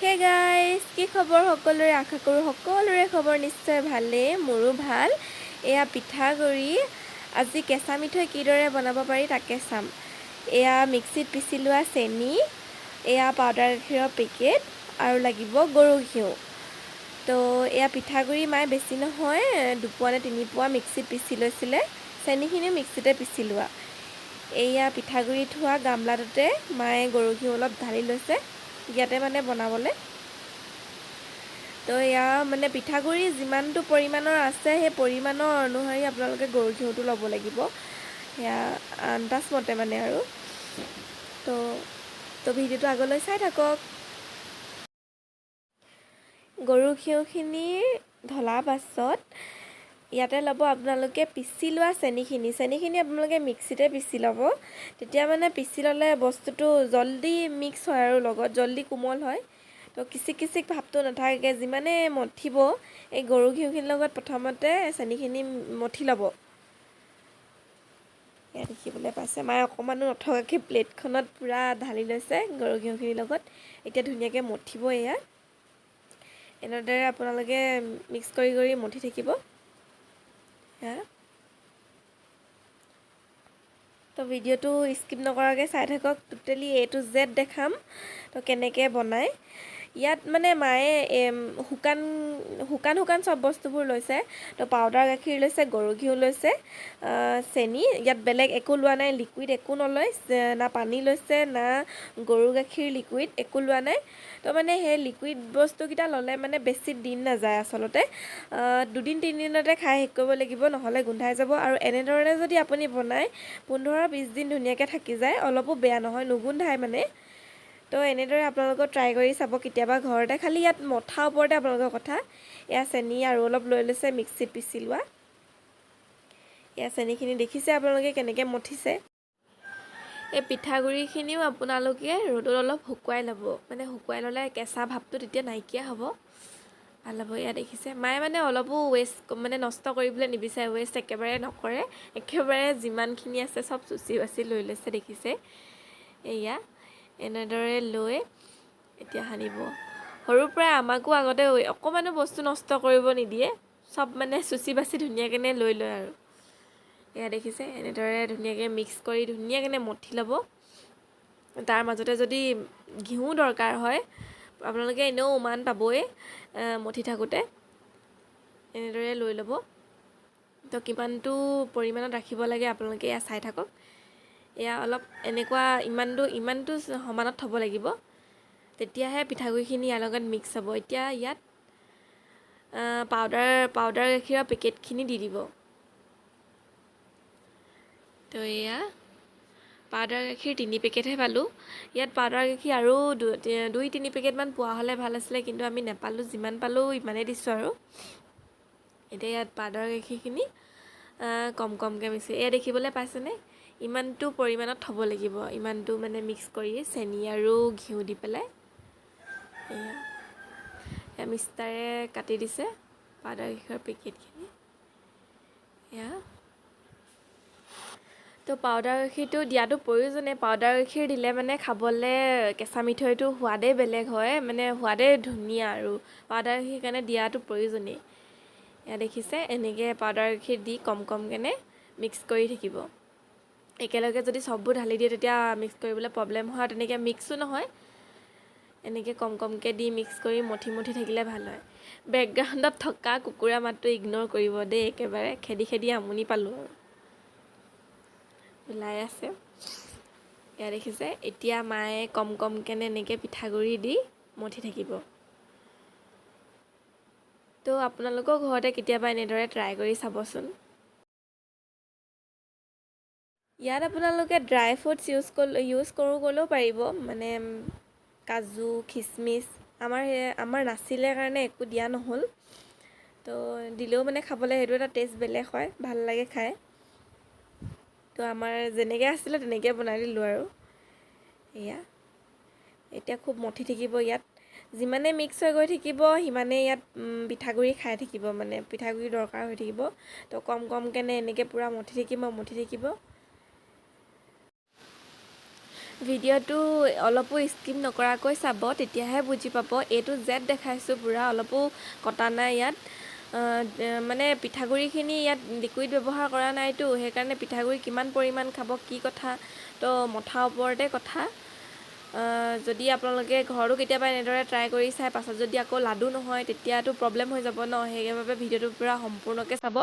Hey guys, কি খবৰ সকলোৰে? আশা কৰোঁ সকলোৰে খবৰ নিশ্চয় ভালেই, মোৰো ভাল। এয়া পিঠাগুড়ি, আজি কেঁচা মিঠৈ কিদৰে বনাব পাৰি তাকে চাম। এয়া মিক্সিত পিচি লোৱা চেনি, এয়া পাউডাৰ গাখীৰৰ পেকেট আৰু লাগিব গৰু ঘিউ। তো এয়া পিঠাগুড়ি মায়ে বেছি নহয় 2 পোৱা নে 3 পোৱা মিক্সিত পিচি লৈছিলে, চেনিখিনিও মিক্সিতে পিচি লোৱা। এয়া পিঠাগুড়ি থোৱা গামলাটোতে মায়ে গৰু ঘিউ অলপ ঢালি লৈছে ইয়াতে মানে বনাবলৈ। তো এয়া মানে পিঠাগুড়ি যিমানটো পৰিমাণৰ আছে সেই পৰিমাণৰ অনুসৰি আপোনালোকে গৰু ঘিউটো ল'ব লাগিব, সেয়া আন্দাজ মতে মানে আৰু। তো ভিডিঅ'টো আগলৈ চাই থাকক। গৰু ঘিউখিনি ঢলা পাছত ইয়াতে ল'ব আপোনালোকে পিচি লোৱা চেনিখিনি আপোনালোকে মিক্সিতে পিচি ল'ব। তেতিয়া মানে পিচি ল'লে বস্তুটো জল্দি মিক্স হয় আৰু লগত জল্দি কোমল হয়। তো কিচিক কিচিক ভাৱটো নাথাকে। যিমানে মঠিব এই গৰু ঘিউখিনিৰ লগত প্ৰথমতে চেনিখিনি মঠি ল'ব। এয়া দেখিবলৈ পাইছে মায়ে অকণমানো নথকাকৈ প্লেটখনত পূৰা ঢালি লৈছে গৰু ঘিউখিনিৰ লগত। এতিয়া ধুনীয়াকৈ মঠিব। এয়া এনেদৰে আপোনালোকে মিক্স কৰি মঠি থাকিব। তো ভিডিঅ'টো স্কিপ নকৰাকৈ চাই থাকক, টোটেলি A to Z দেখাম তো কেনেকৈ বনায়। ইয়াত মানে মায়ে শুকান চব বস্তুবোৰ লৈছে। তো পাউডাৰ গাখীৰ লৈছে, গৰু ঘিউ লৈছে, চেনি, ইয়াত বেলেগ একো লোৱা নাই, লিকুইড একো নলয়, না পানী লৈছে না গৰু গাখীৰ লিকুইড একো লোৱা নাই। তো মানে সেই লিকুইড বস্তুকেইটা ল'লে মানে বেছি দিন নাযায় আচলতে, 2-3 দিনতে খাই শেষ কৰিব লাগিব, নহ'লে গোন্ধাই যাব। আৰু এনেধৰণে যদি আপুনি বনায় 15-20 দিন ধুনীয়াকৈ থাকি যায়, অলপো বেয়া নহয়, নুগোন্ধায় মানে। তো এনেদৰে আপোনালোকক ট্ৰাই কৰি চাব কেতিয়াবা ঘৰতে, খালি ইয়াত মঠাৰ ওপৰতে আপোনালোকৰ কথা। এয়া চেনি আৰু অলপ লৈ লৈছে মিক্সিত পিচি লোৱা। এয়া চেনিখিনি দেখিছে আপোনালোকে কেনেকৈ মঠিছে। এই পিঠাগুড়িখিনিও আপোনালোকে ৰ'দত অলপ শুকুৱাই ল'ব, মানে শুকুৱাই ল'লে কেঁচা ভাৱটো তেতিয়া নাইকিয়া হ'ব, ভাল হ'ব। এয়া দেখিছে মায়ে মানে অলপো মানে নষ্ট কৰিবলৈ নিবিচাৰে, ৱেষ্ট একেবাৰে নকৰে, একেবাৰে যিমানখিনি আছে চব চুচি বাচি লৈ লৈছে দেখিছে। এয়া এনেদৰে লৈ এতিয়া সানিব। সৰুৰ পৰাই আমাকো আগতে অকণমানো বস্তু নষ্ট কৰিব নিদিয়ে, চব মানে চুচি বাচি ধুনীয়াকৈ লৈ লয় আৰু। এয়া দেখিছে এনেদৰে ধুনীয়াকৈ মিক্স কৰি ধুনীয়াকৈ মঠি ল'ব। তাৰ মাজতে যদি ঘিউ দৰকাৰ হয় আপোনালোকে এনেও উমান পাবই মঠি থাকোঁতে, এনেদৰে লৈ ল'ব। তো কিমানটো পৰিমাণত ৰাখিব লাগে আপোনালোকে এয়া চাই থাকক। এয়া অলপ এনেকুৱা ইমানটো সমানত থ'ব লাগিব, তেতিয়াহে পিঠাগুড়িখিনি ইয়াৰ লগত মিক্স হ'ব। এতিয়া ইয়াত পাউডাৰ গাখীৰৰ পেকেটখিনি দি দিব। তো এয়া পাউডাৰ গাখীৰ 3 পেকেটহে পালোঁ। ইয়াত পাউডাৰ গাখীৰ আৰু 2-3 পেকেটমান পোৱা হ'লে ভাল আছিলে, কিন্তু আমি নাপালোঁ, যিমান পালোঁ ইমানেই দিছোঁ আৰু। এতিয়া ইয়াত পাউডাৰ গাখীৰখিনি কমকৈ মিক্স, এয়া দেখিবলৈ পাইছেনে? ইমানটো পৰিমাণত থ'ব লাগিব, ইমানটো মানে মিক্স কৰি চেনি আৰু ঘিউ দি পেলাই। এয়া মিক্সাৰে কাটি দিছে পাউডাৰ গাখীৰৰ পেকেটখিনি। এয়া তো পাউডাৰ গাখীৰটো দিয়াটো প্ৰয়োজনীয়। পাউডাৰ গাখীৰ দিলে মানে খাবলৈ কেঁচা মিঠৈটো সোৱাদেই বেলেগ হয়, মানে সোৱাদেই ধুনীয়া আৰু পাউডাৰ গাখীৰ কাৰণে দিয়াটো প্ৰয়োজনীয়। এয়া দেখিছে এনেকৈ পাউডাৰ গাখীৰ দি কমকৈ মিক্স কৰি থাকিব। একেলগে যদি চববোৰ ঢালি দিয়ে তেতিয়া মিক্স কৰিবলৈ প্ৰব্লেম হয়, আৰু তেনেকৈ মিক্সো নহয়। এনেকৈ কমকৈ দি মিক্স কৰি মঠি থাকিলে ভাল হয়। বেকগ্ৰাউণ্ডত থকা কুকুৰা মাতটো ইগন'ৰ কৰিব দেই, একেবাৰে খেদি আমনি পালোঁ আৰু ওলাই আছে। এয়া দেখিছে এতিয়া মায়ে কমকৈ এনেকৈ পিঠাগুড়ি দি মঠি থাকিব। তো আপোনালোকৰ ঘৰতে কেতিয়াবা এনেদৰে ট্ৰাই কৰি চাবচোন। ইয়াত আপোনালোকে ড্ৰাই ফ্ৰুটছ ইউজ ক'লেও পাৰিব, মানে কাজু, খিচমিচ। আমাৰ নাছিলে কাৰণে একো দিয়া নহ'ল, তো দিলেও মানে খাবলৈ সেইটো এটা টেষ্ট বেলেগ হয়, ভাল লাগে খাই। তো আমাৰ যেনেকৈ আছিলে তেনেকৈ বনাই দিলোঁ আৰু। এয়া এতিয়া খুব মঠি থাকিব। ইয়াত যিমানে মিক্স হৈ গৈ থাকিব সিমানেই ইয়াত পিঠাগুড়ি খাই থাকিব, মানে পিঠাগুড়ি দৰকাৰ হৈ থাকিব। তো কমকৈ এনেকৈ পূৰা মঠি থাকিব। ভিডিঅ'টো অলপো স্কিপ নকৰাকৈ চাব, তেতিয়াহে বুজি পাব। এইটো জেড দেখাইছোঁ পূৰা, অলপো কটা নাই ইয়াত। মানে পিঠাগুড়িখিনি ইয়াত লিকুইড ব্যৱহাৰ কৰা নাইতো, সেইকাৰণে পিঠাগুড়ি কিমান পৰিমাণ খাব কি কথা, তো মঠাৰ ওপৰতে কথা। যদি আপোনালোকে ঘৰতো কেতিয়াবা এনেদৰে ট্ৰাই কৰি চাই, পাছত যদি আকৌ লাডু নহয় তেতিয়াতো প্ৰব্লেম হৈ যাব ন, সেইবাবে ভিডিঅ'টো পূৰা সম্পূৰ্ণকৈ চাব।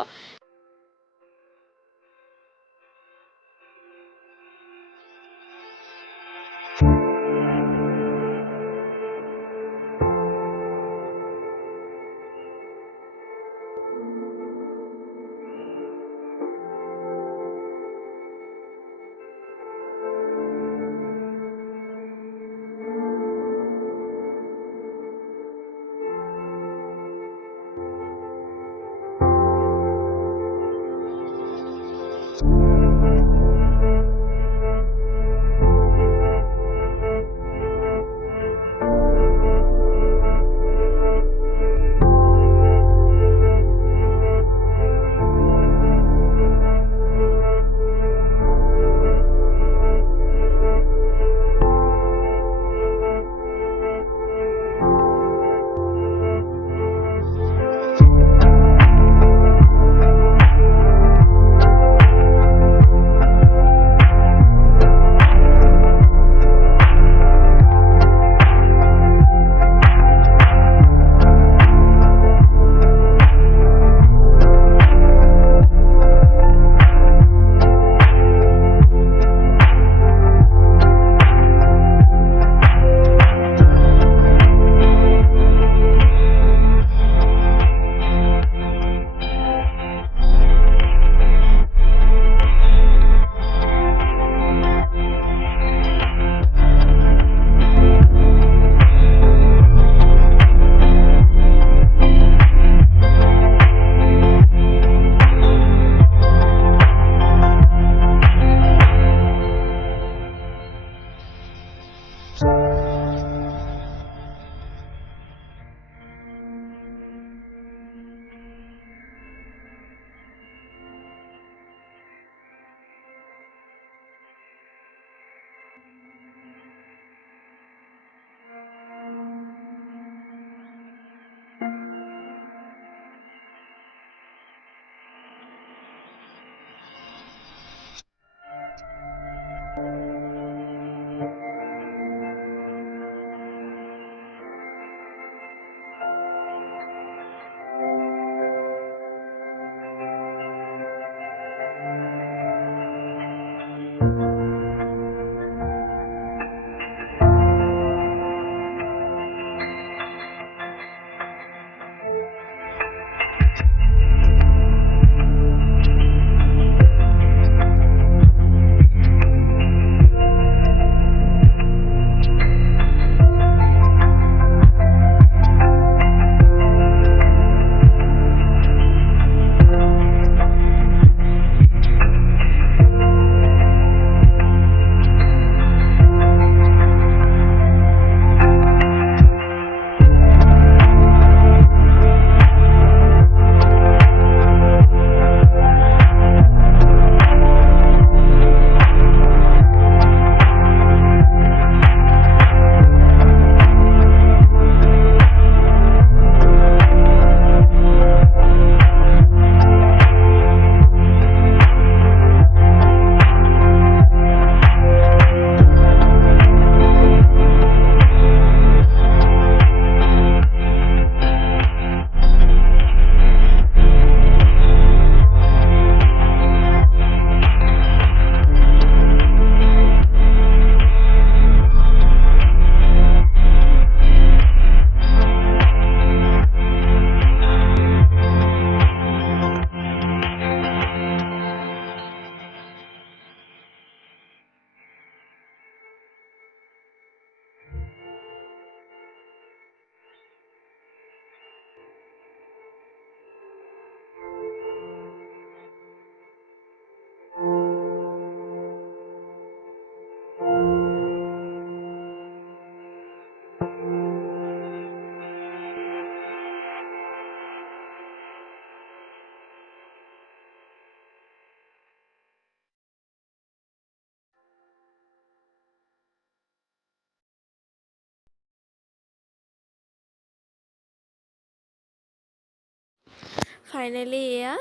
ফাইনেলি এয়া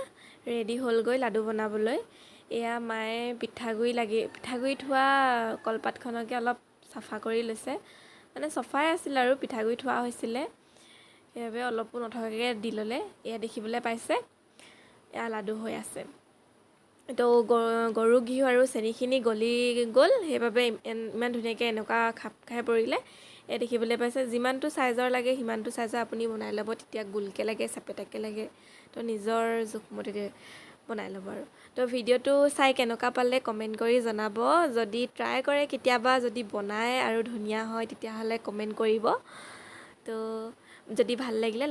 ৰেডি হ'লগৈ লাডু বনাবলৈ। এয়া মায়ে পিঠাগুড়ি থোৱা কলপাতখনকে অলপ চাফা কৰি লৈছে, মানে চফাই আছিল আৰু পিঠাগুড়ি থোৱা হৈছিলে, সেইবাবে অলপো নথকাকৈ দি ল'লে। এয়া দেখিবলৈ পাইছে, এয়া লাডু হৈ আছে। তো গৰু ঘিউ আৰু চেনিখিনি গলি গ'ল, সেইবাবে ইমান ধুনীয়াকৈ এনেকুৱা খাপ খাই পৰিলে। এয়া দেখিবলৈ পাইছে, যিমানটো চাইজৰ লাগে সিমানটো চাইজৰ আপুনি বনাই ল'ব, তেতিয়া গোলকৈ লাগে চেপেটাকৈ লাগে, তো নিজৰ জোখমতে বনাই ল'ব আৰু। তো ভিডিঅ'টো চাই কেনেকুৱা পালে কমেণ্ট কৰি জনাব। যদি ট্ৰাই কৰে কেতিয়াবা, যদি বনায় আৰু ধুনীয়া হয় তেতিয়াহ'লে কমেণ্ট কৰিব। তো যদি ভাল লাগিলে